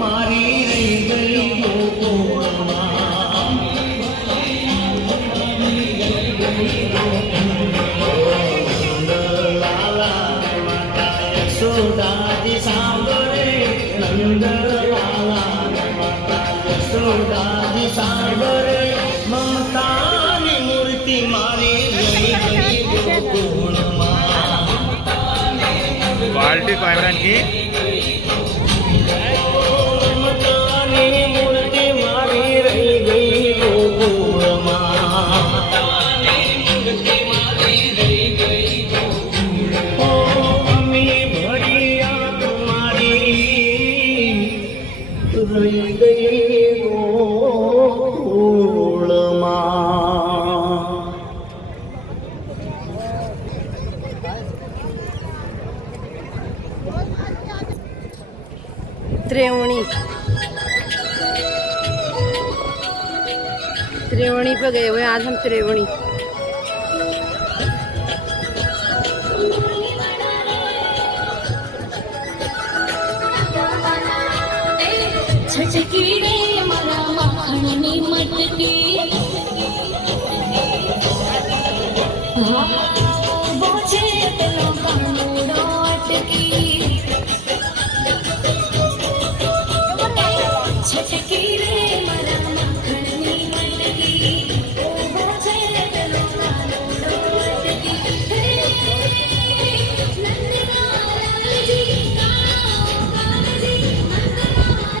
મારી રહી ગઈ ગોકુળમાં નંદલાલા માતા યશોદાજી સાંભળે નંદલાલા માતા યશોદાજી સાંભળે મમતાની મૂર્તિ મારી રહી ગઈ ગોકુળમાં क्वालिटी कैमरा की મમતાની મૂર્તિ મારી રહી ગઈ ગોકુળમાં ઓ અમી ભડિયા તમારી રહી ગઈ ગોકુળમાં त्रिवेणी त्रिवेणी पे गए हुए आज हम त्रिवेणी छचकी रे मारा माखणनी मटकी बोझे तेलो कानूड़ो अटकी